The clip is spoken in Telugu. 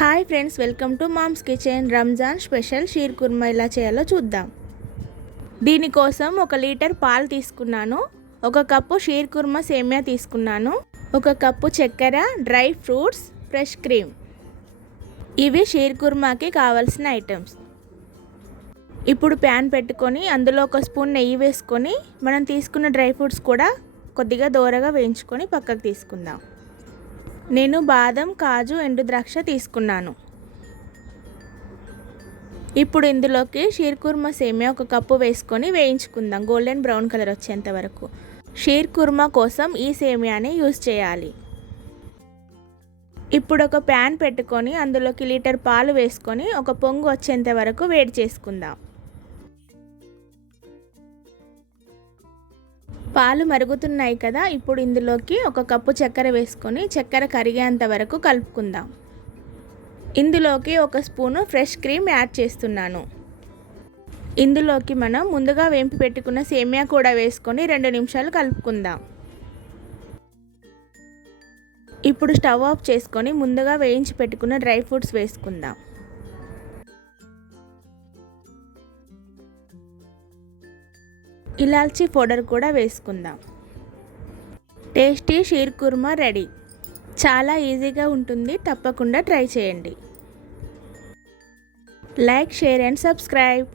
Hi friends, welcome to mom's kitchen. Ramzan special sheer kurma ఎలా చేయాలో చూద్దాం. దీనికోసం 1 లీటర్ పాలు తీసుకున్నాను, 1 కప్పు షీర్ కుర్మా సేమియా తీసుకున్నాను, 1 కప్పు చక్కెర, డ్రై ఫ్రూట్స్, ఫ్రెష్ క్రీమ్. ఇవి షీర్ కుర్మాకి కావాల్సిన ఐటమ్స్. ఇప్పుడు ప్యాన్ పెట్టుకొని అందులో 1 స్పూన్ నెయ్యి వేసుకొని మనం తీసుకున్న డ్రై ఫ్రూట్స్ కూడా కొద్దిగా దోరగా వేయించుకొని పక్కకు తీసుకుందాం. నేను బాదం, కాజు, ఎండు ద్రాక్ష తీసుకున్నాను. ఇప్పుడు ఇందులోకి షీర్ కుర్మా సేమియా 1 కప్పు వేసుకొని వేయించుకుందాం గోల్డెన్ బ్రౌన్ కలర్ వచ్చేంత వరకు. షీర్ కుర్మా కోసం ఈ సేమియాని యూజ్ చేయాలి. ఇప్పుడు ఒక ప్యాన్ పెట్టుకొని అందులోకి లీటర్ పాలు వేసుకొని 1 పొంగు వచ్చేంత వరకు వేడి చేసుకుందాం. పాలు మరుగుతున్నాయి కదా, ఇప్పుడు ఇందులోకి 1 కప్పు చక్కెర వేసుకొని చక్కెర కరిగేంత వరకు కలుపుకుందాం. ఇందులోకి 1 స్పూను ఫ్రెష్ క్రీమ్ యాడ్ చేస్తున్నాను. ఇందులోకి మనం ముందుగా వేంపి పెట్టుకున్న సేమియా కూడా వేసుకొని 2 నిమిషాలు కలుపుకుందాం. ఇప్పుడు స్టవ్ ఆఫ్ చేసుకొని ముందుగా వేయించి పెట్టుకున్న డ్రై ఫ్రూట్స్ వేసుకుందాం. ఇలాచీ పౌడర్ కూడా వేసుకుందాం. Tasty sheer kurma ready. చాలా ఈజీగా ఉంటుంది, తప్పకుండా ట్రై చేయండి. Like, share and subscribe.